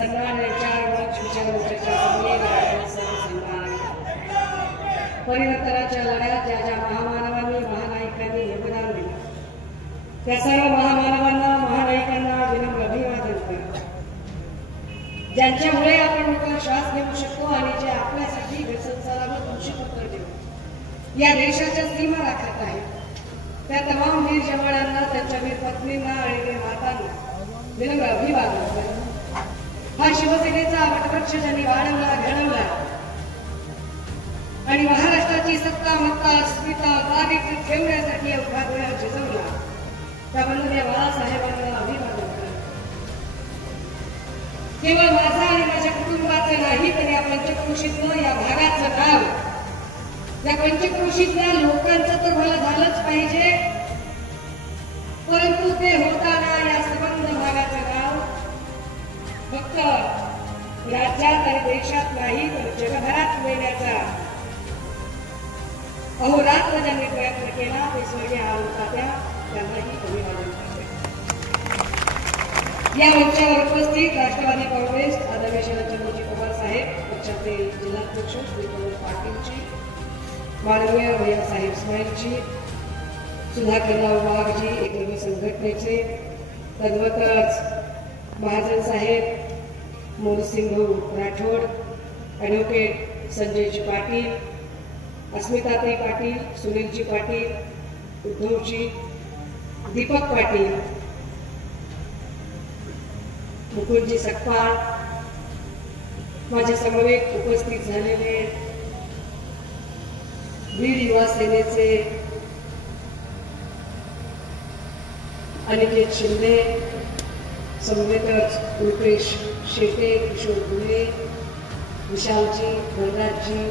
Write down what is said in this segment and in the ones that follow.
सन्मान विचार परिवर्तनाच्या लढ्यात ज्या ज्या महामानवांनी महानायकांनी योगदान दिले त्या सर्व महामानवांना महानायकांना विनम्र अभिवादन करतो. ज्यांच्यामुळे आपण मोठा श्वास घेऊ शकतो आणि जे आपल्यासाठी संसारावर वंशीपत्र देऊ या देशाच्या सीमा राखत आहेत त्या तमाम वीर जवानांना त्यांच्या वीर पत्नींना आणि वीर मातांना विनम्र अभिवादन करतो. हा शिवसेनेचा वटवृक्ष ज्यांनी वाढवला घडवला आणि महाराष्ट्राची सत्ता मत्ता अस्मिता दारिद्र्य ठेवण्यासाठी अवघा डोळ्यावर झिजवला त्या वंदनीय बाळासाहेबांना अभिवादन करतो. केवळ माझा आणि माझ्या कुटुंबाचं नाही तर या पंचक्रोशीतलं या भागाचं नाव या पंचक्रोशीतल्या लोकांचं तर भलं झालंच पाहिजे परंतु ते होताना या संबंध भागाचं नाव फक्त राज्यात आणि देशात नाही तर जगभरात नेण्याचा अहोरात्र ज्यांनी प्रयत्न केला ते स्वर्गीय तात्या त्यांनाही अभिवादन करते. या मंचावर उपस्थित राष्ट्रवादी काँग्रेस आदरणीय शरदचंद्रजी पवार साहेब पक्षाचे जिल्हाध्यक्ष श्री प्रमोद पाटीलजी माननीय भैयासाहेब स्माईलजी सुधाकरराव वाघजी एकलव्य संघटनेचे तद्वतच महाजन साहेब मोहसिंग राठोड ॲडव्होकेट संजयजी पाटील अस्मिताताई पाटील सुनीलजी पाटील उद्धवजी दीपक पाटील मुकुंदजी सकपाळ माझ्या समवेत उपस्थित झालेले वीर युवा सेनेचे अनिकेत शिंदे समवेतच रुपेश शेटे किशोर गुले विशालजी बलराजजी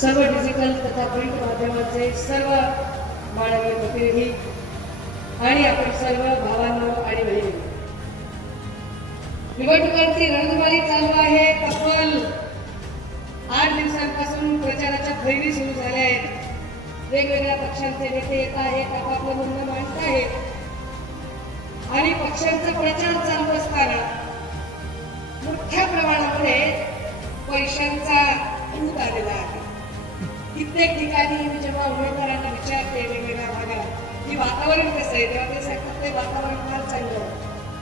सर्व डिजिटल तथा प्रिंट माध्यमाचे सर्व माननीय प्रतिनिधी आणि आपण सर्व भावांनो आणि बहिणी निवडणुकांची रणधुमाळी चालू आहे. तब्बल 8 दिवसांपासून प्रचाराच्या फैरी सुरू झाल्या आहेत. वेगवेगळ्या पक्षांचे नेते येत आहेत आपापलं म्हणणं मांडत आहेत आणि पक्षांचा प्रचार चालू असताना मोठ्या प्रमाणामध्ये पैशांचा ऊत आलेला आहे. कित्येक ठिकाणी मी जेव्हा उमेदवारांना विचारते वेगवेगळ्या भागात की वातावरण कसं आहे तेव्हा ते सांगतात ते वातावरण फार चांगलं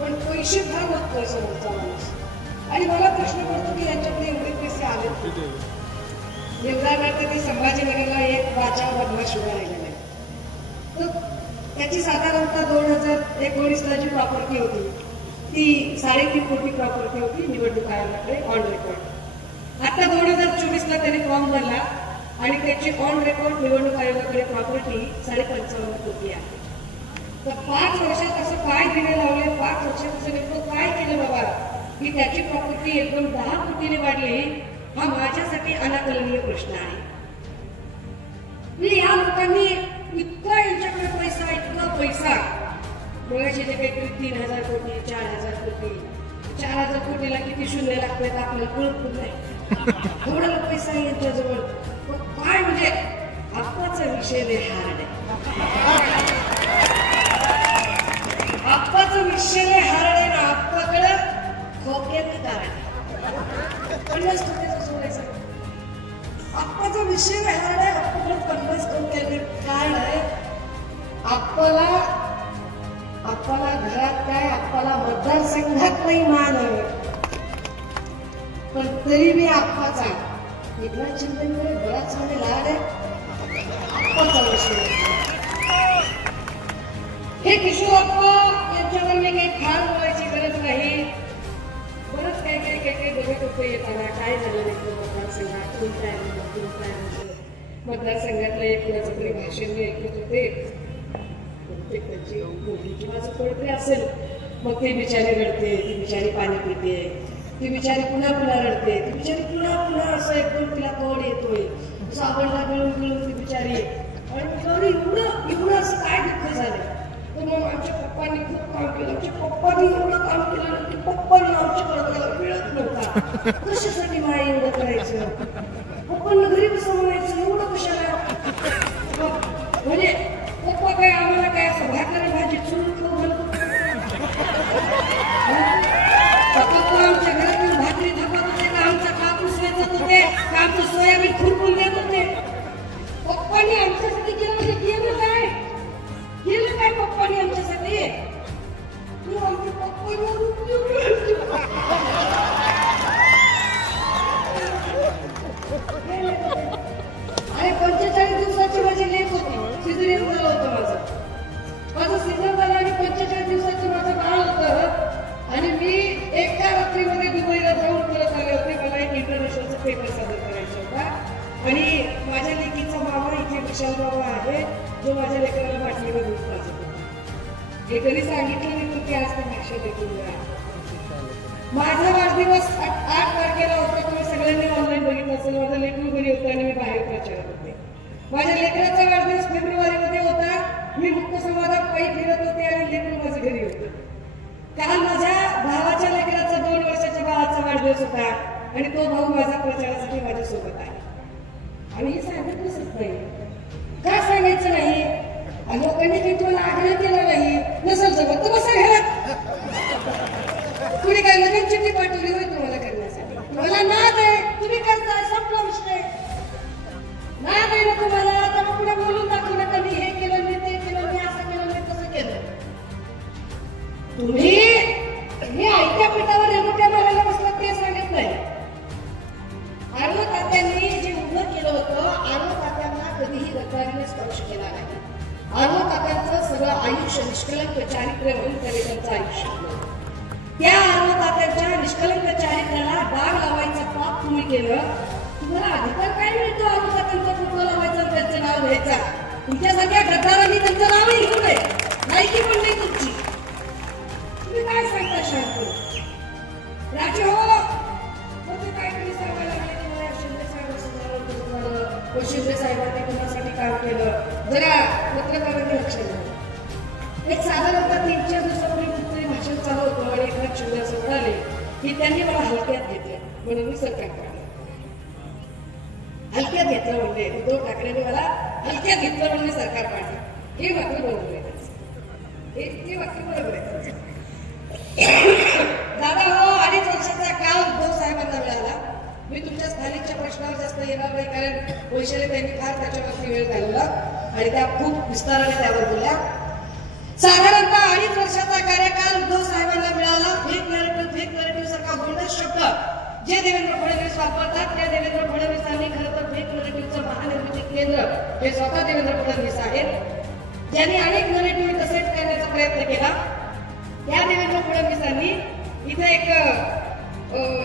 पण पैसे फार बघतोय समोरचा माणूस आणि मला प्रश्न पडतो की यांच्याकडे एवढे पैसे आले उदाहरणार्थ ते संभाजीनगरला एक वाचा बदमाश उभा राहिलेला आहे तर त्याची साधारणतः 2019ला जी प्रॉपर्टी होती ती 3.5 कोटी प्रॉपर्टी होती निवडणूक आयोगाकडे ऑन रेकॉर्ड. आता 2024ला त्याने फॉर्म भरला आणि त्याची ऑन रेकॉर्ड निवडणूक आयोगाकडे प्रॉपर्टी 55.5 कोटी आहे. तर 5 वर्षात असं काय दिले लावले 5 वर्षात असं नेमकं काय केलं बाबा की त्याची प्रॉपर्टी एकदम 10 कोटीने वाढली हा माझ्यासाठी अनाकलनीय प्रश्न आहे. या लोकांनी इतका यांच्याकडे पैसा इतका पैसा बघायचे जे काहीतरी 3,000 कोटी 4,000 कोटी 4,000 कोटीला किती शून्य लागतात आपल्याला कळत नाही एवढा पैसा यांच्याजवळ. काय म्हणजे आप्पाचा विषय लय हार्ड आहे. आप्पाचा विषय लय हार्ड आहे ना आप्पाकडे खोक्याचं कारण 50 कोटीचं सोडायचं. आप्पाचा विषय हार्ड आहे आप्पाकडे 50 कोटीचं कारण आहे. आप्पाला घरात काय आप्पाला मतदारसंघात नाही मान आहे पण तरी मी आप्पाचा एकनाथ शिंदेकडे बराच म्हणजे लाड आहे आप्पाचा विषय. हे किशोर आप्पा यांच्यावर मी काही फार बोलायची गरज नाही. बरंच काही बघत होते येताना काय झालं नाही मतदारसंघात मतदारसंघातले कुणाचं तरी भाषण मी ऐकत होते प्रत्येकाची मुलगी किंवा असं कोणतरी असेल मग ती बिचारी रडते ती बिचारी पाणी पिते ती बिचारी पुन्हा रडते ती बिचारी पुन्हा असं एकदम तिला तोड येतोय साबणला गळून ती बिचारी आणि एवढं असं काय दुःख झालं. तर मग आमच्या पप्पांनी खूप काम केलं आमच्या पप्पांनी एवढं काम केलं की पप्पांनी आमच्याकडे मिळत नव्हता कशासाठी माय एवढं करायचं पप्पांना घरी कसं म्हणायचं एवढं कशाला म्हणजे पप्पा काय आम्हाला काय असं भाकरी भाजी चुरून खाऊ घालतो. माझ्या लेकराला बाटलीवर दूध पाजत होता. हे कधी सांगितलं नाही तर ते आज ते भाषा देखील माझा वाढदिवस 8 तारखेला होता. तुम्ही सगळ्यांनी ऑनलाईन बघितलं असेल. माझं लेकरू घरी होतं आणि मी बाहेर प्रचारात होते. माझ्या लेकराचा वाढदिवस फेब्रुवारीमध्ये होता. मी मुक्त संवादात पायी फिरत होते आणि लेकरू माझं घरी होतं. काल माझ्या भावाच्या लेकराचा 2 वर्षाच्या बाळाचा वाढदिवस होता आणि तो भाऊ माझा प्रचारासाठी माझ्यासोबत आहे. आणि हे सांगितलंच नाही. का सांगायचं नाही? लोकांनी काही तुम्हाला आग्रह केला नाही. नसेल जमत तर बसा घरात. कुणी काय लगेच चिठ्ठी पाठवली होय तुम्हाला करण्यासाठी? मला नाद आहे, तुम्ही करताय, संपला विषय. नाद आहे ना तुम्हाला, तर मग पुढे बोलून दाखवू नका. मी हे केलं, मी ते केलं, मी असं केलं, मी तसं केलं. तुम्ही हे ऐक्या पिठावर रेमोट्या मारायला बसलात ते सांगत नाही. आरो तात्यांनी जे उभं केलं होतं, आरो तात्यांना कधीही गद्दारीने स्पर्श केला नाही. आरो तात्यांचं सगळं आयुष्य निष्कलंक चारित्र्य म्हणून त्याने त्यांचं आयुष्य. त्या आरो तात्यांच्या निष्कलंक चारित्र्याला डाग लावायचं पाप तुम्ही केलं. तुम्हाला अधिकार काय मिळतो आरो तात्यांचा फोटो लावायचा, त्यांचं नाव घ्यायचा? तुमच्यासारख्या गद्दारांनी त्यांचं नावही घेऊ नये. लायकी पण नाही तुमची. तुम्ही काय सांगता शांत राजे हो? ते काहीतरी सांगायला लागले की मला शिंदे साहेब शिंदे साहेबांनी कुणासाठी काम केलं. जरा पत्रकारांनी लक्ष द्या. एक साधारणतः 3-4 दिवसापूर्वी कुठतरी भाषण चालू होतं आणि एकनाथ शिंदे असं म्हणाले की त्यांनी मला हलक्यात घेतलं म्हणून मी सरकार काढलं. हलक्यात घेतलं म्हणजे उद्धव ठाकरेंनी मला हलक्यात घेतलं म्हणून मी सरकार काढलं. हे मात्र बरोबर आहे. हे वाक्य बरोबर आहे. दादा हो, 2.5 वर्षाचा काळ उद्धव साहेबांना मिळाला. मी तुमच्या स्थानिकच्या प्रश्नावर जास्त येणार नाही कारण वैशाली त्यांनी फार त्याच्यावरती वेळ घालवला आणि त्या खूप विस्ताराने त्यावर बोलल्या. साधारणतः 2.5 वर्षाचा कार्यकाल उद्धव साहेबांना मिळाला. फेक नॅरेटिव्ह सारखा बोलणारा शब्द जे देवेंद्र फडणवीस वापरतात त्या देवेंद्र फडणवीसांनी खरं तर फेक नॅरेटिव्हचं महानिर्मिती केंद्र हे स्वतः देवेंद्र फडणवीस आहेत, ज्यांनी अनेक नॅरेटिव्ह विकसित करण्याचा प्रयत्न केला. या देवेंद्र फडणवीसांनी इथे एक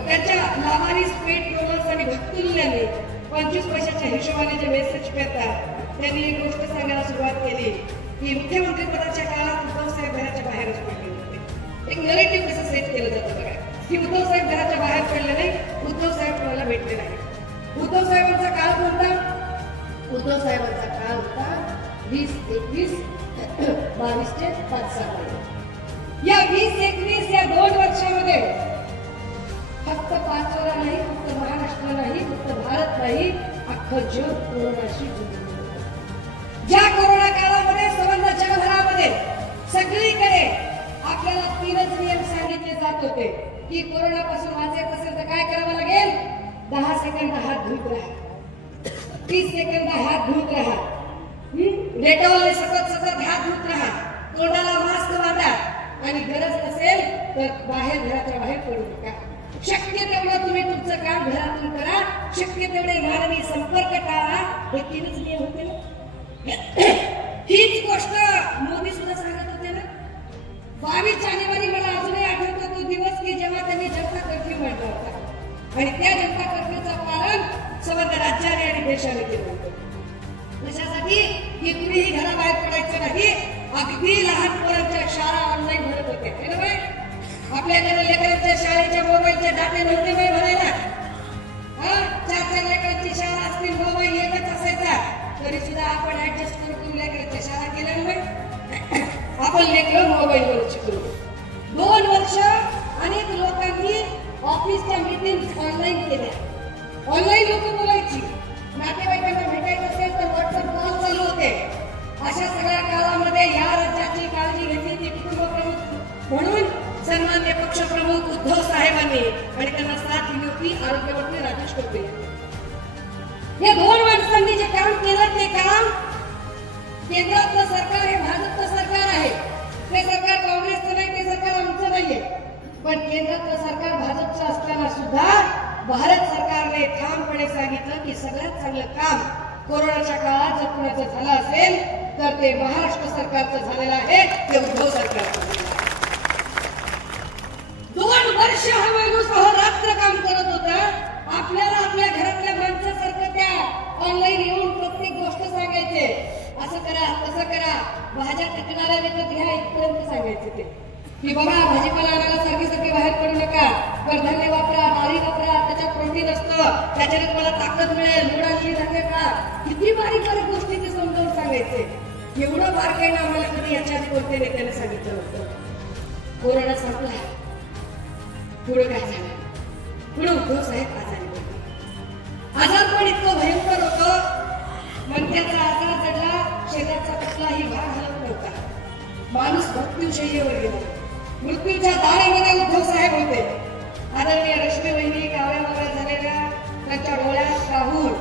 त्यांच्या लावारिस पेट रोमन्स आणि भक्तुल्यांनी 25 पैशाच्या हिशोबाने जे मेसेज करतात त्यांनी एक गोष्ट सांगायला सुरुवात केली की मुख्यमंत्री पदाच्या काळात उद्धव साहेब घराच्या बाहेरच पडले होते. एक नॅरेटिव्ह कसं सेट केलं जातं बघा की उद्धव साहेब घराच्या बाहेर पडले नाही, उद्धव साहेब कोणाला भेटले नाही. उद्धव साहेबांचा काळ कोणता? उद्धव साहेबांचा काळ होता 20-21, 22 ते 5 महिने. या 20-21 या 2 वर्षामध्ये फक्त 5 वर नाही, फक्त महाराष्ट्र नाही, फक्त भारत नाही, अख्खं जग कोरोनाशी जुंपलं. ज्या कोरोना काळामध्ये संबंध जगभरामध्ये सगळीकडे आपल्याला 3च नियम सांगितले जात होते की कोरोनापासून वाचायचं असेल तर काय करावं लागेल? 10 सेकंद हात धुत राहा, 30 सेकंद हात धुत राहा, डेटॉलने सतत हात धुत राहा, तोंडाला मास्क बांधा आणि गरज नसेल तर घराच्या बाहेर पडू नका. शक्य तेवढं तुम्ही तुमचं काम घरातून करा, शक्य तेवढे मानवी संपर्क टाळा. हे 3च नियम होते ना. हीच गोष्ट मोदी सुद्धा सांगत होते ना. 22 जानेवारी मला अजूनही आठवतो तो दिवस की जेव्हा त्यांनी जनता कर्फ्यू मांडला होता आणि त्या जनता कर्फ्यूचं पालन संबंध राज्याने आणि देशाने केलं होतं. कशासाठी? की कुणीही घराबाहेर पडायचं नाही. अगदी लहान मुलांच्या शाळा ऑनलाईन भरत होत्या. आपल्याकडे लेकरांच्या शाळेच्या मोबाईलचे डाटे नव्हते बाई भरायला. 4 लेकरांची शाळा असतील, मोबाईल एकच असायचा तरी सुद्धा आपण ऍडजस्ट करून लेकरांच्या शाळा केल्या नाही. आपण लेकरं मोबाईलवर शिकलो. 2 वर्ष अनेक लोकांनी ऑफिसच्या मीटिंग ऑनलाईन केल्या. ऑनलाईन लोक बोलायची, नातेवाईकांना भेटायचं असेल तर व्हॉट्सअप कॉल चालू होते. अशा सगळ्या काळामध्ये या राज्याची काळजी घेतली ती कुटुंब प्रमुख म्हणून सन्मान्य पक्षप्रमुख उद्धव साहेबांनी आणि त्यांना साथ दिली होती आरोग्यमंत्री राजेश टोपे. या 2 माणसांनी जे काम केलं ते काम केंद्रातलं सरकार हे भाजपचं सरकार आहे. ते सरकार काँग्रेसचं नाही, ते सरकार आमचं नाहीये. पण केंद्रातलं सरकार भाजपचं असताना सुद्धा भारत सरकारने ठामपणे सांगितलं की सगळ्यात चांगलं काम कोरोनाच्या काळात जर कुणाचं झालं असेल तर ते महाराष्ट्र सरकारचं झालेलं आहे, ते उद्धव सरकारचं. 2 वर्ष हा माणूस अहोरात्र काम करत होता. आपल्याला आपल्या घरातल्या माणसासारखं त्या ऑनलाईन येऊन प्रत्येक गोष्ट सांगायचे. असं असं करा तसं करा, भाज्या टिकणाऱ्या विकत घ्या इथपर्यंत सांगायचे ते की बाबा भाजीपाला आणायला सारखी बाहेर पडू नका, कडधान्य वापरा, डाळी वापरा, त्याच्यात प्रोटीन असतं, त्याच्याने तुम्हाला ताकद मिळेल, मुळाशी धान्य खा. किती बारीक बारीक गोष्टी ते समजावून सांगायचे. एवढं बारकाईनं आम्हाला कधी याच्या आधी कोणत्या नेत्याने सांगितलं नव्हतं. कोरोना संपला, पुढे काय झालं? पुढे उद्धव साहेब आजारी पडले. आजार पण इतकं भयंकर होतं, मणक्याचा आजार जडला, शरीराचा कुठलाही भाग हलत नव्हता. माणूस मृत्यूशय्येवर गेला. मृत्यूच्या दारामध्ये उद्धव साहेब होते. आदरणीय रश्मी वहिनी गावामध्ये झालेल्या त्यांच्या डोळ्यात राहून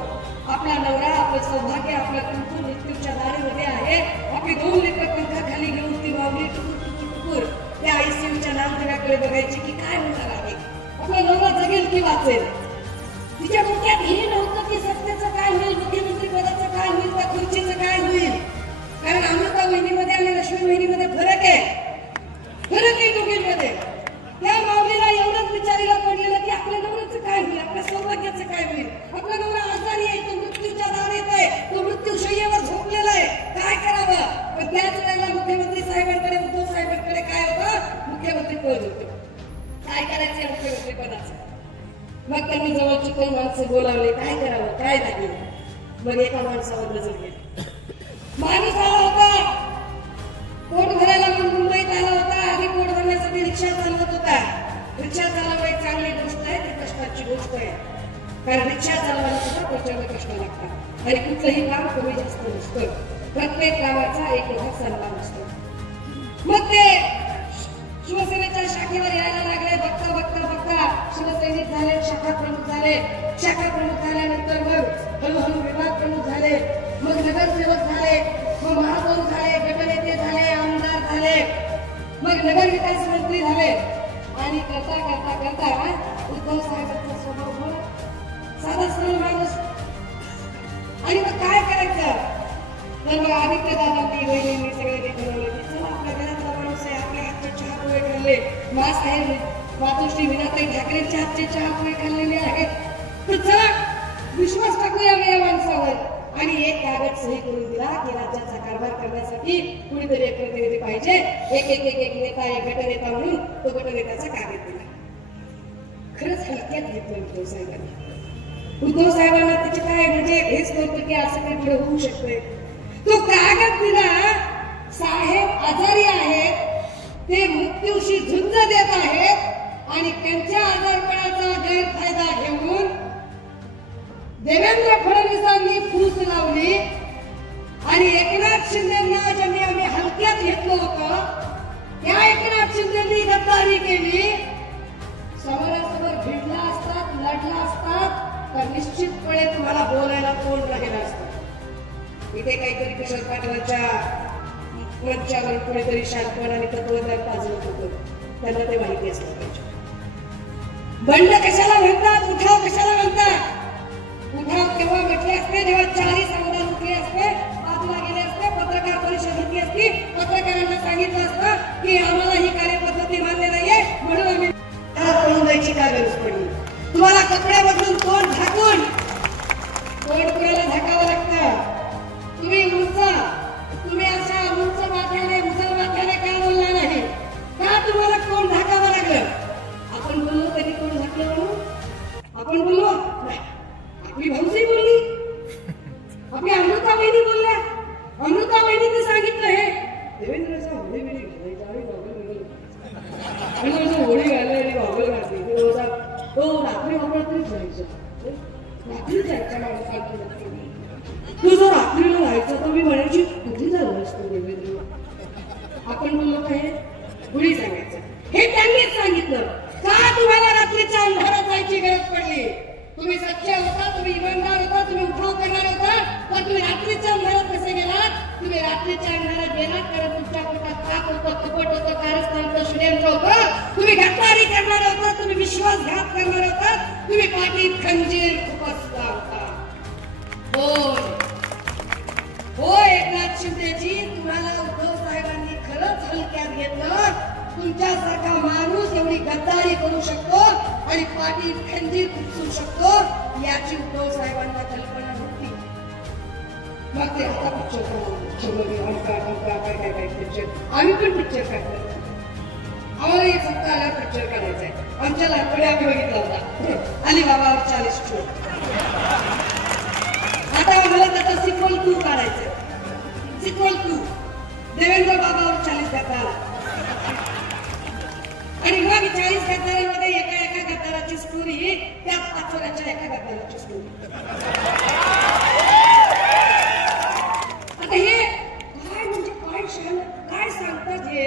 आपला नवरा, आपलं सौभाग्य, आपला कुटुंब मृत्यूच्या दारामध्ये आहे. आपली 2 लेकरं पंखाखाली घेऊन ती माऊली टुकूर त्या आयसीयूच्या नामदेवाकडे बघायची की काय होणार आहे, आपला नवरा जगेल की वाचेल. तिच्या डोक्यात हे नव्हतं की सत्तेचं काय होईल, मुख्यमंत्री पदाचं काय होईल, त्या खुर्चीचं काय होईल. कारण अमृता वहिनीमध्ये आणि लक्ष्मी वहिनीमध्ये फरक आहे दोघींमध्ये. त्या माऊलीला एवढंच विचारीला पडलेलं की आपल्या नवऱ्याचं काय होईल, आपल्या सौभाग्याचं काय होईल. आपला नवरा आजारी आहे, तो मृत्यूच्या दारात आहे, तो मृत्यूशय्येवर झोपलेला आहे, काय करावं. पण त्याच वेळेला मुख्यमंत्री साहेबांकडे, उद्धव साहेबांकडे काय होतं, मुख्यमंत्री पद होतं. काय करायचं मुख्यमंत्री पदाचं. मग त्यांनी जवळची काही माणसं बोलावले, काय करावं, काय नाही. मग एका माणसावर नजर गेली. माणूस आला होता, पोट भरायला मुंबईत आला होता. आधी पोट भरण्यासाठी रिक्षा चालवत होता. रिक्षा चालवणं एक चांगली गोष्ट आहे, ती कष्टाची गोष्ट आहे. कारण रिक्षा चालवायला सुद्धा प्रचंड कष्ट लागतात आणि कुठलंही काम कमी जास्त नसतं. प्रत्येक कामाचा एक मोठा सन्मान असतो. मग ते शिवसेनेच्या शाखेवर यायला लागले. बघता शिवसैनिक झाले, शाखा प्रमुख झाले. शाखा प्रमुख झाल्यानंतर मग हळूहळू विभाग प्रमुख झाले, मग नगरसेवक झाले, मग महापौर झाले, गटनेते झाले, आमदार झाले, मग नगर विकास मंत्री झाले. आणि करता उद्धव साहेबांचा स्वभाव साधा सरळ माणूस. आणि मग काय करायचं, तर मग आदित्य दादांनी वहिनी सगळे ठरवले की चला आपल्या घरातला माणूस आहे, आपल्या हातचे चहा पोहे खाल्ले, मासाहेब मातोश्री विनाताई ठाकरेंच्या हातचे चहा पोहे खाल्लेले आहेत, तर चला विश्वास टाकूया या माणसावर. आणि एक कागद सही करून दिला की राज्याचा कारभार करण्यासाठी कुणीतरी एक प्रतिनिधी पाहिजे. एक नेता, एक गटनेता म्हणून तो गटनेत्याचा कागद दिला. खरंच हलक्यात घेतलं उद्धव साहेबांनी. उद्धव साहेबांना त्याचे काय म्हणजे हेच नव्हतं की असं काही पुढे होऊ शकतंय. तो कागद दिला. साहेब आजारी आहेत, ते मृत्यूशी झुंज देत आहेत आणि त्यांच्या आजारपणाचा गैरफायदा घेऊन देवेंद्र फडणवीसांनी फूस लावली आणि एकनाथ शिंदेंना ज्यांनी आम्ही हलक्यात घेतलं होतं त्या एकनाथ शिंदेंनी गद्दारी केली. समोरासमोर भिडला असतात, लढला असतात तर निश्चितपणे तुम्हाला बोलायला कोण राहिला असतं. इथे काहीतरी किशोर पाटलांच्या मंचावर कुणीतरी शांतपण आणि तत्वज्ञान पाजवत होतं. त्यांना ते माहिती असलं पाहिजे. बंड कशाला म्हणतात, उठाव कशाला म्हणतात. उठाव केव्हा म्हटले असते जेव्हा 40 आमदार उठले असते, बाजूला गेले असते, पत्रकार परिषद घेतली असती, पत्रकारांना सांगितलं असतं की आम्हाला ही कार्यपद्धती मान्य नाहीये म्हणून आम्ही पळून जायची काय गरज पडली. तुम्हाला कपड्यामधून तोंड झाकून तोंड कुणाला झाकावं लागतं. तुम्ही तुम्ही अशा उंच माथ्याने काय बोलला नाही का, तुम्हाला तोंड झाकावं लागलं. आपण बोललो तरी तोंड झाकलं म्हणून आपण बोललो नाही. आपली भाऊजी बोलली, आपली अमृता वहिनी बोलल्या. अमृता वहिनीने सांगितलं हे देवेंद्रचा होळी होळी घालय आणि गॉगल घातली. रात्री गॉगल तरीच जायचं, रात्री जायचं माणसाची. तू जर रात्रीला जायचं तर मी म्हणायची कुठे झालं असतो देवेंद्र. आपण बोललो काय होळी सांगायचं. हे त्यांनीच सांगितलं. का तुम्हाला रात्रीच्या अंधारात जायची गरज पडली. तुम्ही सच्चे होता, तुम्ही इमानदार होता, तुम्ही उठाव करणार होता, पण तुम्ही रात्रीच्या अंधारात कसे गेलात. तुम्ही रात्रीच्या अंधारात गेलात कारण तुमच्या पोटात ताप होतं, कपट होतं, कारस्थानचं षडयंत्र होतं. तुम्ही गद्दारी करणार होता, तुम्ही विश्वासघात करणार होता, तुम्ही पाठीत खंजीर खुपसला होता. हो एकनाथ शिंदेजी, तुम्हाला उद्धव साहेबांनी खरंच हलक्यात घेतलं. तुमच्यासारखा माणूस एवढी गद्दारी करू शकतो आणि पाठीत खंजीर खुपसू शकतो याची उद्धव साहेबांना कल्पना नव्हती. मग ते आता पिक्चर काय पिक्चर आम्ही पण पिक्चर काढतो. आम्हाला फक्त आला पिक्चर काढायचा आहे. आमच्या लहानपणी आम्ही बघितला होता अलिबाबा 40 चोर. आता आम्हाला त्याचा सिक्वल 2 काढायचं. सिक्वल 2 देवेंद्र बाबावर 40 गद्दार. आणि मग 40 गद्दारांमध्ये एका गद्दाराची स्टोरी त्या 5 चोरांच्या एका गद्दाराची स्टोरी. आता हे काय म्हणजे काय सांगतात हे.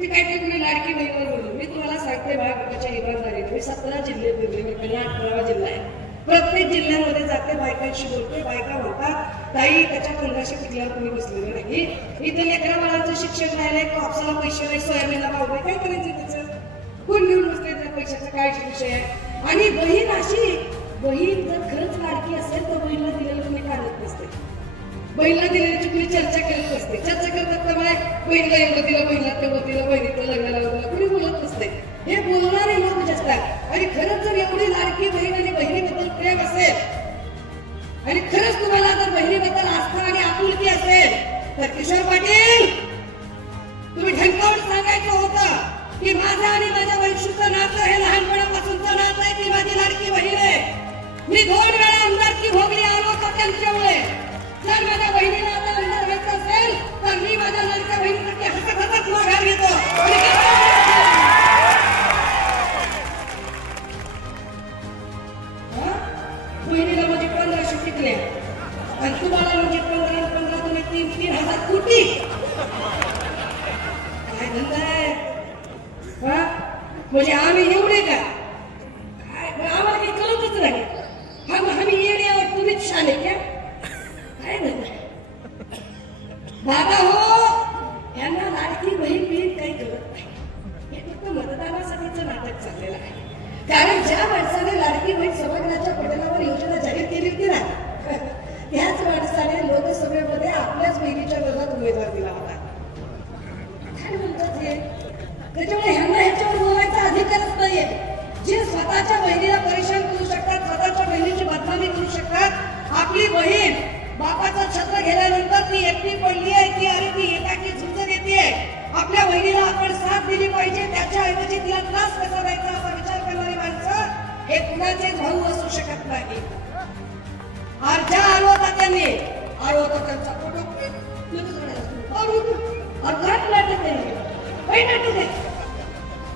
ते काहीतरी तुम्ही लाडकी बहिणीवर बोलू. मी तुम्हाला सांगते बायकाच्या इमानदारीने. मी 17 जिल्हे फिरले. मी पहिला 18वा जिल्हा आहे. प्रत्येक जिल्ह्यामध्ये जाते, बायकांशी बोलते. बायका म्हणतात ताई त्याच्या 1500 पिकल्यावर कोणी बसलेलं नाही. इथे लेकरा बाळांचं शिक्षण राहिलंय, कापसाला पैसे नाही, सोयाबीनला भाव नाही, काय करायचं त्याचं. कोण घेऊन बसले त्या पैशाचा काय विषय आहे. आणि बहीण अशी बहीण जर खरंच लाडकी असेल तर बहिणीला दिलेलं कोणी काढत नसते. बहिणीला दिलेल्याची कोणी चर्चा करत नसते. चर्चा करतात त्यामुळे बहिणीला एवढं दिलं, बहिणीला तेवढं दिलं, बहिणीचं लग्न लावलं, कोणी बोलत नसते. हे बोलणारे लोक जास्त आहेत. आणि खरंच जर एवढी लाडकी बहीण आणि बहिणीबद्दल प्रेम असेल आणि खरंच तुम्हाला जर बहिणीबद्दल आस्था आणि आपुलकी असेल तर किशोर पाटील तुम्ही ढंकावून सांगायचं होतं की माझं आणि माझ्या वंशूचं नातं हे लहानपणापासूनचं नातं आहे. ती माझी लाडकी बहीण आहे. मी 2 वेळा आमदारकी भोगली आलो तर त्यांच्यामुळे. जर माझ्या बहिणीला आता आमदार व्हायचं असेल तर मी माझ्या लाडक्या बहिणीसाठी हसत हसत माघार घेतो. बहिणीला म्हणजे 1500 टिकले आणि तुम्हाला म्हणजे 15 तुम्ही 3,000 कोटी. काय धंदा आहे म्हणजे आम्ही एवढे का काय आम्हाला काही कळतच नाही. आम्ही येण्यावर तुम्हीच शाने क्या काय धंदा बाबा हो. यांना लाडकी बहीण काही करत नाही. हे फक्त मतदानासाठीचं नाटक चाललेलं आहे. कारण ज्या माणसाने लाडकी बहीण सभागृहाच्या पटलावर योजना जाहीर केली होती ना त्याच माणसाने लोकसभेमध्ये आपल्याच बहिणीच्या विरोधात उमेदवार दिला होता. काय म्हणतात हे. त्याच्यामुळे ह्यांना ह्याच्यावर बोलायचा अधिकारच नाहीये. जे स्वतःच्या बहिणीला परेशान करू शकतात, स्वतःच्या बहिणीची बदनामी करू शकतात. आपली बहीण बापाचं छत्र गेल्यानंतर ती एकटी पडली आहे की अरे ती एकाची झुंज देते. आपल्या बहिणीला आपण साथ दिली पाहिजे, त्याच्याऐवजी तिला त्रास कसा द्यायचा असा विचार करणारी माणसं हे कुणाचे भाऊ असू शकत नाही. ज्या आरोतात्यांनी आरोतात्यांचा फोटो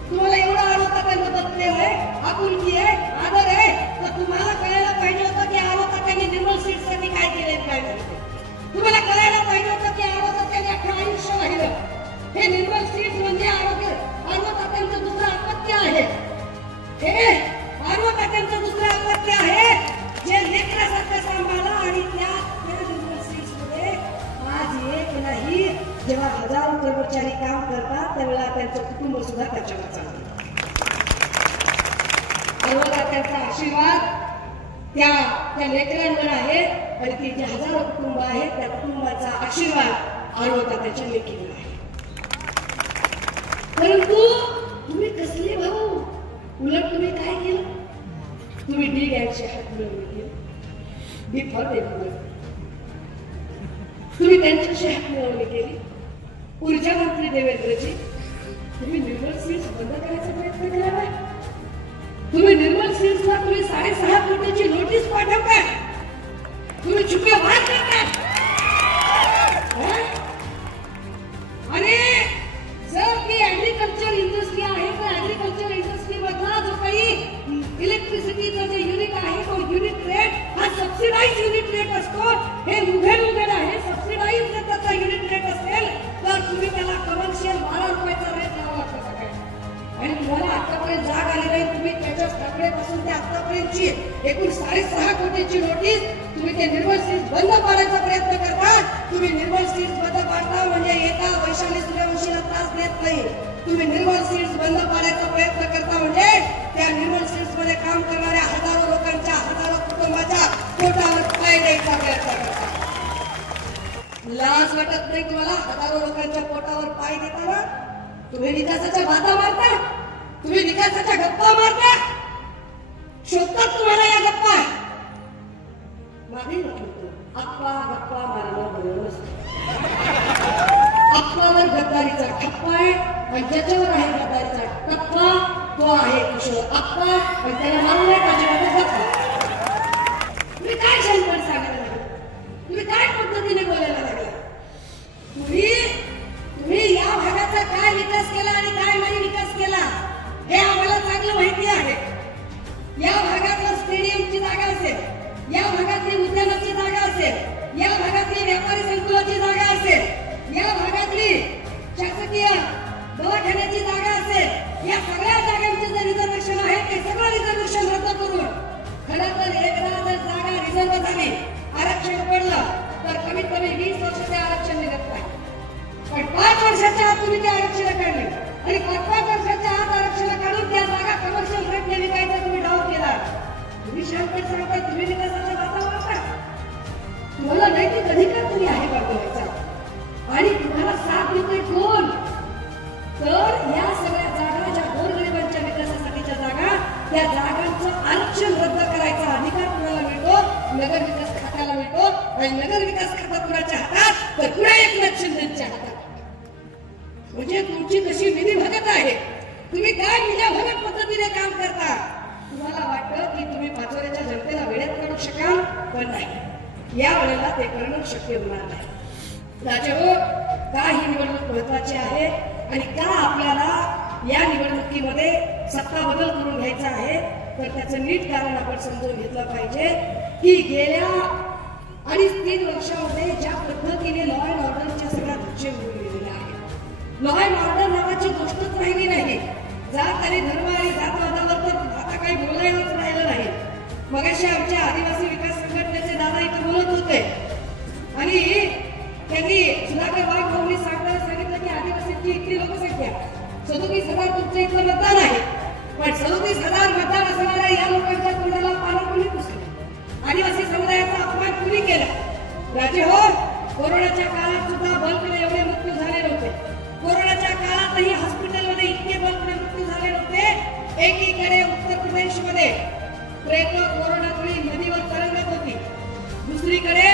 तुम्हाला एवढा आरोतात्यांबद्दल प्रेम आहे, आपुलकी आहे, आदर आहे तर तुम्हाला कळायला पाहिजे होतं की आरोतात्यांनी निर्मल सीटसाठी काय केले काय झाले. तुम्हाला कळायला पाहिजे होतं की आरोतात्यांनी अख्खं आयुष्य राहिलं. हे निर्मल सीट म्हणजे आरोतात्यांचं दुसरं अपत्य आहे. हे आरोतात्यांचं दुसरं अपत्य आहे जे लेकरासारखं सांभाळलं. आणि त्या निर्मल सीट्समध्ये आज एक नाही, जेव्हा हजारो कर्मचारी काम करतात त्यावेळेला त्यांचं कुटुंब सुद्धा त्याच्यावर चालतं. आरोतात्यांचा आशीर्वाद त्या लेकरांवर आहे आणि ती जे हजारो कुटुंब आहेत त्या कुटुंबाचा आशीर्वाद आरोतात्यांच्या लेकीवर आहे. परंतु तुम्ही कसले भाऊ. उलट तुम्ही काय केलं. तुम्ही डी गँगचे हात मिळवून केले. D for development. तुम्ही त्यांच्याशी हात मिळवणी केली. ऊर्जा मंत्री देवेंद्रजी तुम्ही निर्मल सीट्स बंद करायचा प्रयत्न केला. तुम्ही निर्मल सीट्सला तुम्ही 6.5 कोटीची नोटीस पाठवता. तुम्ही छुपे वाद करता. आणि जर ती ऍग्रिकल्चर इंडस्ट्री आहे तर ऍग्रिकल्चर इंडस्ट्री मधला जो काही इलेक्ट्रिसिटीचा जे युनिट आहे तो युनिट रेट हा सबसिडाइज युनिट रेट असतो. हे मुघेड आहे. सबसिडाइज जर त्याचा युनिट रेट असेल तर तुम्ही त्याला कमर्शियल 12 रुपयाचा रेट लावा लागतो काय. आणि तुम्हाला आतापर्यंत जाग आली नाही. तुम्ही त्याच्या स्थापनेपासून ते आतापर्यंतची एकूण 6.5 कोटीची नोटीस तुम्ही ते निर्मल सीट्स बंद पाडायचा प्रयत्न करता. तुम्ही निर्मल सीट्स बंद पाडता म्हणजे एका वैशाली सूर्यवंशीला त्रास देत नाही. तुम्ही निर्मल सीट्स बंद पाडायचा प्रयत्न करता म्हणजे त्या निर्मल सीट्स मध्ये काम करणाऱ्या हजारो लोकांच्या, हजारो कुटुंबाच्या पोटावर पाय द्यायचा प्रयत्न करता. लाज वाटत नाही तुम्हाला हजारो लोकांच्या पोटावर पाय देताना. तुम्ही विकासाच्या बाता मारता. तुम्ही विकासाच्या गप्पा मारता. शोधतात तुम्हाला या गप्पा. मागे नको अप्पा गप्पा मारणं बरोबर नसतं. अप्पावर गद्दारीचा ठप्पा आहे आणि ज्याच्यावर आहे गद्दारीचा टप्पा तो आहे किशोर अप्पा आणि त्याला मारू नये त्याच्यामध्ये गप्पा. तुम्ही काय शहाणपण सांगायला लागला? तुम्ही काय पद्धतीने बोलायला लागला? तुम्ही या भागाचा काय विकास केला आणि काय नाही विकास केला हे आम्हाला चांगलं माहिती आहे. या भागातला स्टेडियमची जागा असेल, या भागातली उद्यानाची जागा असेल, या भागातली व्यापारी संकुलाची जागा असेल, या भागातली शासकीय दवाखान्याची जागा असेल, या सगळ्या जागांचे जे रिझर्वेशन आहे ते सगळं रिझर्वेशन रद्द करून खरं तर एकदा जर जागा रिझर्व झाली, आरक्षण पडलं तर कमीत कमी 20 वर्ष ते आरक्षण निघत नाही. पण 5 वर्षाच्या आत तुम्ही ते आरक्षण काढले आणि 5 वर्षाच्या आत आरक्षण काढून त्या जागा कमर्शियल रेटने विकायचा तुम्ही डाव केला. तुम्ही शहाणपण सांगताय तुम्ही विकासाचा वातावरण तुम्हाला नैतिक अधिकार तुम्ही आहे का बोलायचा आणि तुम्हाला साथ देतोय कोण? तर या सगळ्या जागा ज्या गोरगरिबांच्या विकासासाठीच्या जागा त्या जागांचं आरक्षण रद्द करायचा अधिकार कुणाला मिळतो? नगर विकास खात्याला मिळतो. आणि नगर विकास खाता कुणाच्या हातात? तर कुणा एकनाथ शिंदेच्या हातात. म्हणजे तुमची कशी विधी भगत आहे, तुम्ही काय विधी भगत पद्धतीने काम करता. तुम्हाला वाटतं की तुम्ही पाचोऱ्याच्या जनतेला वेळेत काढू शकाल, पण नाही, या वेळेला ते करणं शक्य होणार नाही. राजाहो, का ही निवडणूक महत्वाची आहे आणि का आपल्याला या निवडणुकीमध्ये सत्ता बदल करून घ्यायचा आहे तर त्याचं नीट कारण आपण समजून घेतलं पाहिजे की गेल्या 2.5-3 वर्षामध्ये ज्या पद्धतीने लॉ अँड ऑर्डरच्या सगळ्या धक्के होऊन गेलेले आहेत. लॉ अँड ऑर्डर नावाची गोष्टच राहिली नाही. जात आणि धर्म आणि जातवादावर तर आता काही बोलायलाच राहिलं नाही. मगाशी आमच्या आदिवासी विकास संघटनेचे दादा इथे बोलत होते आणि त्यांनी सुधाकर वाघ भाऊंनी सांगितलं की आदिवासीची इतकी लोकसंख्या 37,000 तुमचं इथलं मतदान आहे, पण 37,000 मतदान असणाऱ्या या लोकांच्या तोंडाला पाणी कुणी पुसलं? आदिवासी समुदायाचा अपमान कुणी केला? राजे हो, कोरोनाच्या काळात सुद्धा बल्कने एवढे मृत्यू झाले नव्हते. कोरोनाच्या काळातही हॉस्पिटलमध्ये इतके बल्कने मृत्यू झाले नव्हते. एकीकडे उत्तर प्रदेशमध्ये प्रेत कोरोनामुळे नदीवर तरंगत होती, दुसरीकडे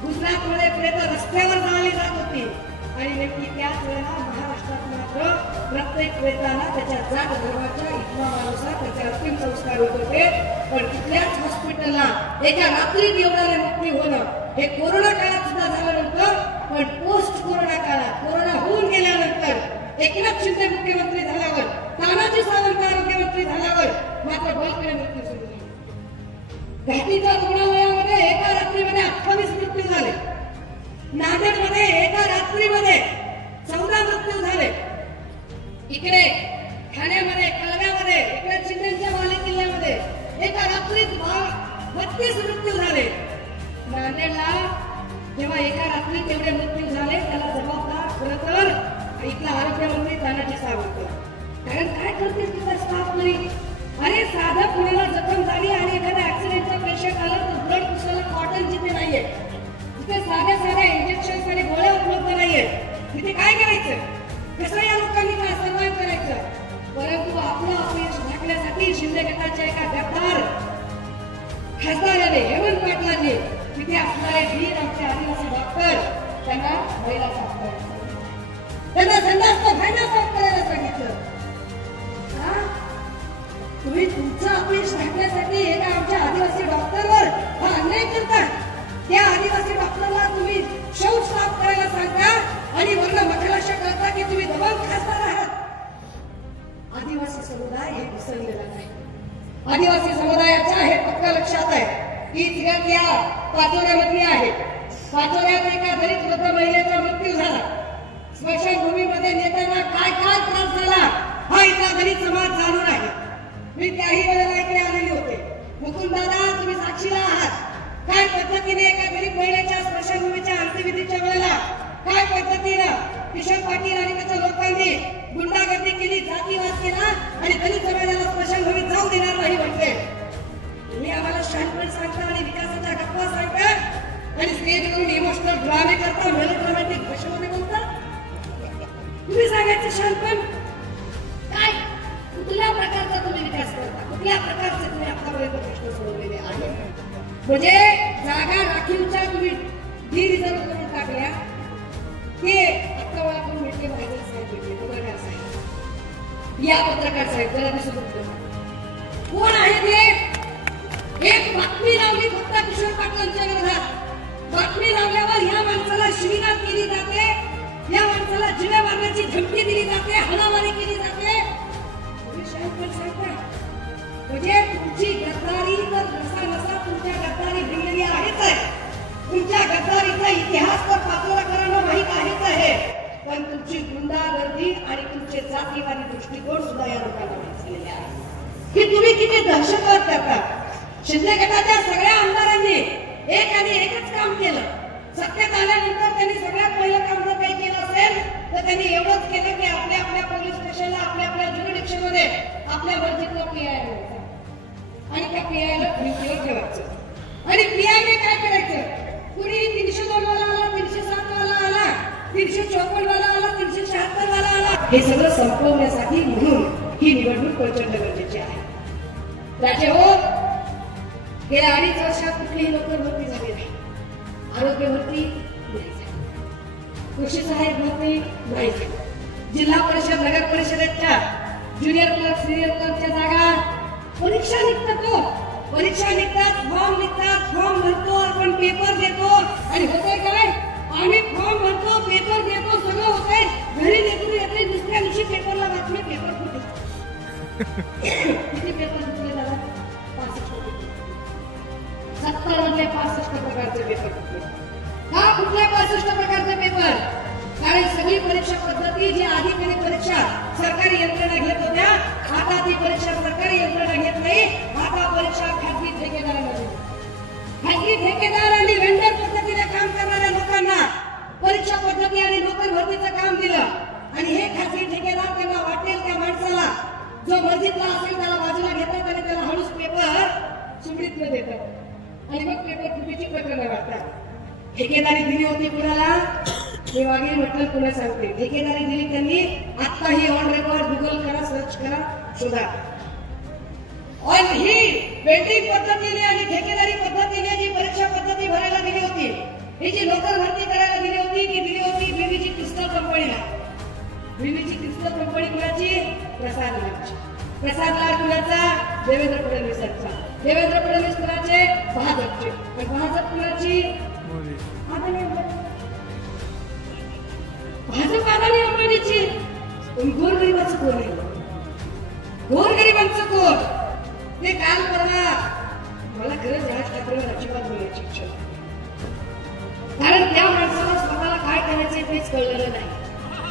गुजरातमध्ये प्रेत रस्त्यावर जाळली जात होती आणि नेमकी त्याच वेळेला महाराष्ट्रात मात्र प्रत्येक प्रेताला त्याच्या जात धर्माच्या इस्लामानुसार त्याचे अंतिम संस्कार होत होते. पण तिथल्याच हॉस्पिटलला एका रात्रीत एवढ्याने मृत्यू होणं हे कोरोना काळात सुद्धा झालं नव्हतं. पण पोस्ट कोरोना काळात, कोरोना होऊन गेल्यानंतर, एकनाथ शिंदे मुख्यमंत्री झाल्यावर, तानाजी सावंत आरोग्यमंत्री झाल्यावर मात्र बल्कने मृत्यू सुरू झाले. घाटीच्या रुग्णालयामध्ये एका रात्रीमध्ये 28 मृत्यू झाले. नांदेडमध्ये एका रात्रीमध्ये 14 मृत्यू झाले. इकडे ठाण्यामध्ये, कळव्यामध्ये, एकनाथ शिंदेच्या बाले किल्ल्यामध्ये एका रात्रीत 32 मृत्यू झाले. नांदेडला जेव्हा एका रात्रीत एवढे मृत्यू झाले त्याला जबाबदार खरं तर इथला आरोग्यमंत्री तानाजी सावंत. कारण काय करते तिथला स्टाफ नाही. अरे साधं कुणाला जखम झाली आणि एखाद्या ऍक्सिडेंटचा पेशंट आला तर ब्लड पुसायला कॉटन जिथे नाहीये, तिथे साध्या इंजेक्शन आणि गोळ्या उपलब्ध नाहीये, तिथे काय करायचं? कसं या लोकांनी काय सर्वाइव्ह करायचं? परंतु आपलं अपयश झाकण्यासाठी शिंदे गटाच्या एका गद्दार खासदाराने हेमंत पाटलांनी तिथे असणारे वीर आमचे आदिवासी डॉक्टर त्यांना महिला साफ करायचं, त्यांना संडास भांडा साफ करायला सांगितलं. तुम्ही तुमचं अपयश झाकण्यासाठी एका आमच्या आदिवासी डॉक्टरवर हा अन्याय करता. त्या आदिवासी डॉक्टरला तुम्ही शौच साफ करायला सांगता आणि वर्ण मखलाशा करता की तुम्ही दबाव खासदार आहात. आदिवासी समुदाय हे विसरलेला नाही. आदिवासी समुदायाच्या हे पक्का लक्षात आहे. ही सगळ्यात या पाचोऱ्यामधली आहे. पाचोऱ्यात एका दलित वृद्ध महिलेचा मृत्यू झाला. स्मशानभूमीमध्ये नेत्यांना काय काय त्रास झाला हा इथला दलित समाज जाणून आहे. मी त्याही वेळेला इकडे आलेले होते. मुकुंददादा, तुम्ही साक्षीला आहात. काय पद्धतीने एका गरीब महिलेच्या स्मशानभूमीच्या अंत्यविधीच्या वेळेला काय पद्धतीनं किशोर पाटील आणि त्याच्या लोकांनी गुंडागर्दी केली, जातीवाद केला आणि दलित समाजाला स्मशानभूमीत जाऊ देणार नाही म्हटले. तुम्ही आम्हाला शहाणपण सांगता आणि विकासाच्या गप्पा सांगता आणि स्टेजवरून इमोशनल ड्रामे करता, मेलोड्रामॅटिक भाषेमध्ये बोलता. तुम्ही सांगायचं शहाणपण काय? कुठल्या प्रकारचा तुम्ही विकास करता? कुठल्या प्रकारचे तुम्ही आतापर्यंत प्रश्न सोडवलेले आहेत? म्हणजे जागा राखीवच्या तुम्ही रिझर्व करून टाकल्या ते आता आपण भेटले भाजप साहेब भेटले पत्रकार साहेब या पत्रकार साहेब जरा दिसत कोण आहे ते एक बातमी लावली फक्त किशोर पाटलांच्या विरोधात बातमी लावल्यावर या माणसाला शिवीगाळ केली जाते या माणसाला जीवे मारण्याची धमकी दिली जाते हाणामारी केली जाते म्हणजे तुमची गद्दारी तर नसा तुमच्या गद्दारी भिडलेली आहेच आहे तुमच्या गद्दारीचा इतिहास तर पातळकरांना माहीत आहेच आहे पण तुमची गुंडागर्दी आणि तुमचे जातीवादी दृष्टिकोन सुद्धा या लोकांना माहीत झालेले आहे की तुम्ही किती दहशतवाद करता शिंदे गटाच्या सगळ्या आमदारांनी एक आणि एकच काम केलं सत्तेत आल्यानंतर त्यांनी सगळ्यात पहिलं काम जर काही केलं असेल तर त्यांनी एवढंच केलं की आपल्या आपल्या पोलीस स्टेशनला आपल्या आपल्या ज्युरिडिक्शन मध्ये आपल्या मर्जीतला पीआय आणि त्या पीआयला ड्युटीवर ठेवायचं आणि पीआयने काय करायचं कुणी 302 वाला आला 307 वाला आला 354 वाला आला 376 वाला आला हे सगळं संपवण्यासाठी म्हणून ही निवडणूक प्रचंड गरजेची आहे राजे हो गेल्या 2.5 वर्षात कुठलीही नोकर भरती झाली नाही आरोग्य भरती नाही झाली कृषी सहाय्यक भरती नाही झाली जिल्हा परिषद नगर परिषदेच्या ज्युनियर क्लर्क सिनियर क्लर्कच्या जागा परीक्षा निघतात फॉर्म भरतो आपण पेपर देतो आणि होतंय काय आम्ही फॉर्म भरतो पेपर देतो सगळं होतंय घरी लेकरू येते दुसऱ्या दिवशी पेपरला बातमी पेपर फुटले किती पेपर फुटले दादा 70 मधले 65 प्रकारचे पेपर फुटले का कुठल्या 65 प्रकारचे पेपर कारण सगळी परीक्षा पद्धती जी आधी परीक्षा सरकारी यंत्रणा घेत होत्या आता ती परीक्षा सरकारी यंत्रणा घेत नाही आता परीक्षा खासगी ठेकेदार आणि वेंडर पद्धतीने काम करणाऱ्या लोकांना परीक्षा पद्धती आणि नोकर भरतीचं काम दिलं आणि हे खासगी ठेकेदार त्यांना वाटेल त्या माणसाला जो मर्जीतला असेल त्याला बाजूला घेतात आणि त्याला हळूच पेपर सुमडीतनं देतात आणि मग पेपर फुटीची प्रकरणं वाटतात ठेकेदारी दिली होती कुणाला हे वागे म्हटलं पुन्हा सांगते ठेकेदारी दिली त्यांनी आता ही ऑन रेकॉर्ड गुगल करा सर्च करा शोधा और ही वेटिंग पद्धतीने आणि ठेकेदारी पद्धतीने जी परीक्षा पद्धती भरायला दिली होती ही जी नोकर भरती करायला दिली होती बीबीजी क्रिस्टल कंपनीला बीबीजी क्रिस्टल कंपनी कुणाची प्रसाद लाल कुणाचा देवेंद्र फडणवीसांचा देवेंद्र फडणवीस कुणाचे भाजपचे आणि भाजप कुणाची भाजप अदानी अंबानीची गोरगरिबाचं कोण आहे गोरगरिबांचं कोण ते काल परवा मला खरंच राज ठाकरेंवर अजिबात बोलायची इच्छा कारण त्या माणसाला स्वतःला काय करायचं तेच कळलेलं नाही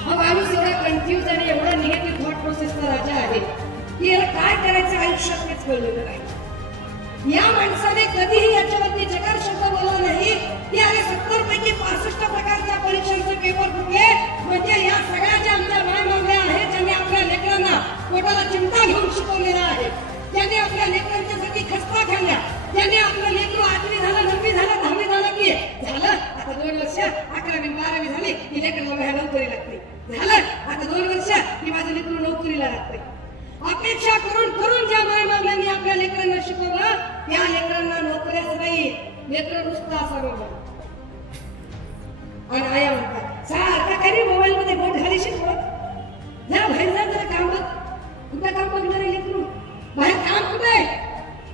हा माणूस एवढा कन्फ्युज आणि एवढा निगेटिव्ह थॉट प्रोसेसचा राजा आहे की याला काय करायचं आयुष्यात तेच कळलेलं नाही या माणसाने कधीही याच्यावरती जकार शब्द बोलला नाही की अरे 70 पैकी 65 प्रकारच्या परीक्षांचे पेपर फुटले म्हणजे या सगळ्या ज्या आमच्या मायमावल्या आहेत ज्यांनी आपल्या लेकरांना पोटाला चिमटा घेऊन शिकवलेला आहे त्यांनी आपल्या लेकरांच्यासाठी खस्ता खाल्ल्या त्यांनी आपलं लेकरू 8वी झालं 9वी झालं 10वी झालं की झालं आता 2 वर्ष 11वी 12वी झाली की लेकराला बाहेर नोकरी लागते झालं आता 2 वर्ष की माझं लेकरू नोकरीला लागते अपेक्षा करून ज्या मायबापांनी आपल्या लेकरांना शिकवलं त्या लेकरांना नोकऱ्याच नाही लेकरं नुसतं असावं आणि आया म्हणतात सारखा काही मोबाईल मध्ये बोट घाली शिकवत जा बाहेर जा जरा काम बघ कुठं काम बघणारे लेकरू बाहेर काम कुठे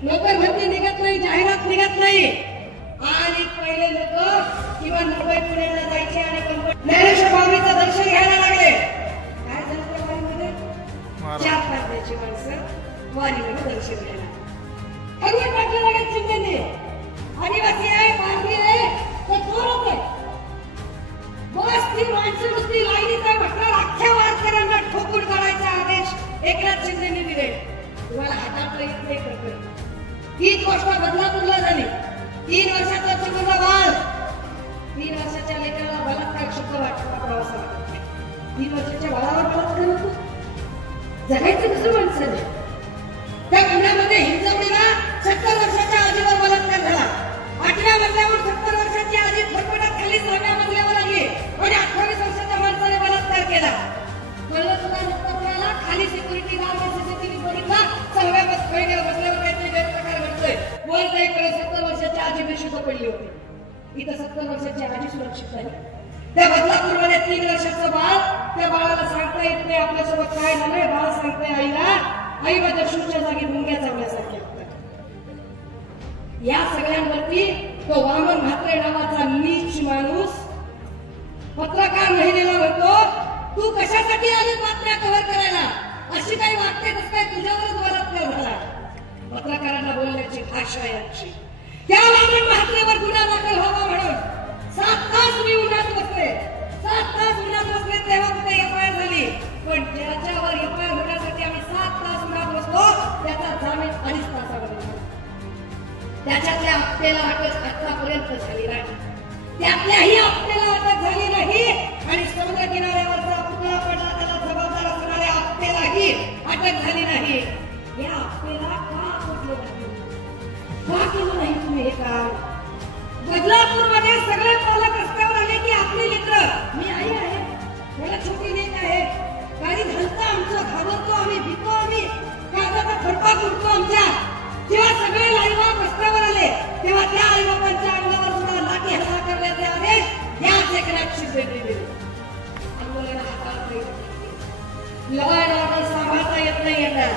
नोकर भरती निघत नाही जाहिरात निघत नाही आणि पहिले लोक किंवा मुंबई पुण्याला जायचे आणि ज्ञानेश्वर माऊलीचं दर्शन घ्यायला लागले काय झालं त्या वारीमध्ये 4 तारखेची माणसं वारीमध्ये दर्शन घ्यायला हरवून टाकलं लागत चिंतेने आदिवासी आहे पारधी आहे तर चोरच आहे बस ती माणसं नुसती लाईनीत आहे म्हटलं अख्ख्या वारकऱ्यांना ठोकून काढायचा आदेश एकनाथ शिंदेने दिले तुम्हाला हातातलं येत नाही प्रकरण तीच गोष्ट बदलापूरला झाली 3 वर्षाचा चिमुरडा बाळ 3 वर्षाच्या लेकराला बलात्कार शब्द वापरावासा लागत 3 वर्षाच्या बाळावर बलात्कार होतो जगायचं कसं माणसाने त्या गुन्ह्यामध्ये हिंजवडीला 70 वर्षाच्या आजीवर बलात्कार झाला 8व्या मजल्यावर 70 वर्षाची आजी फटफटात खाली 6व्या मजल्यावर आली आणि 28 वर्षाच्या माणसाने बलात्कार केला कळलं सुद्धा नुकताला खाली सिक्युरिटी गार्ड सीसीटीव्ही बघितला 6व्या मजल्यावर काहीतरी गैरप्रकार घडतोय वर जाईपर्यंत 70 वर्षाच्या मुलाची बेशुद्ध पडली होती. इथं 70 वर्षाची आजी सुरक्षित नाही. त्या बदलापूरमध्ये 3 वर्षाचं बाळ, त्या बाळाला सांगता येत नाही आपल्यासोबत काय झालंय. बाळ सांगतंय आईला, आई माझ्या शूच्या जागी मुंग्या चावल्यासारख्या होतात. या सगळ्यांवरती तो वामन म्हात्रे नावाचा नीच माणूस पत्रकार महिलेला म्हणतो, तू कशासाठी आली बातम्या कव्हर करायला, अशी काही वाटते तसं काय तुझ्यावरच बलात्कार झाला. पत्रकारांना बोलण्याची भाषा यांची. त्या वामन म्हात्रेवर गुन्हा दाखल व्हावा म्हणून 7 तास मी उन्हात बसले, 7 तास उन्हात बसले, तेव्हा कुठे एफआयआर झाली. पण ज्याच्यावर एफआयआर होण्यासाठी आम्ही 7 तास उन्हात बसलो त्याचा जामीन 2.5 तासावर झाला. त्याच्यातल्या हप्त्याला अटक आतापर्यंत झाली नाही. त्यातल्याही हप्त्याला अटक झाली नाही. आणि समुद्र किनाऱ्यावरचा पुतळा पडला त्याला जबाबदार असणाऱ्या हप्त्यालाही अटक झाली नाही. या हप्त्याला का पडलं नाही, का केलं नाही तुम्ही हे काम? बदलापूरमध्ये सगळे पालक रस्त्यावर आले की आपली लेकरं, मी आई आहे, मला छोटी लेक आहे, गाडी घालता आमचं, घाबरतो आम्ही, भीतो आम्ही, कागदाचा खडपा फुटतो आमच्या. जेव्हा सगळे आईबाप रस्त्यावर आले तेव्हा त्या आईबापांच्या अंगावर सुद्धा लाठी हल्ला करण्याचे आदेश याच एकनाथ शिंदे दिले. आंदोलन हाताळता येत नाही, लॉ अँड ऑर्डर सांभाळता येत नाही. यांना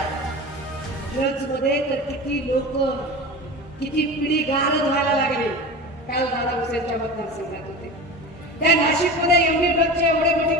ड्रग्जमध्ये तर किती लोक, किती पिढी गारद व्हायला लागली. काल दादा हुसेनच्या मतदारसंघात होते. त्या नाशिकमध्ये एवढी ड्रग्जचे एवढे मोठे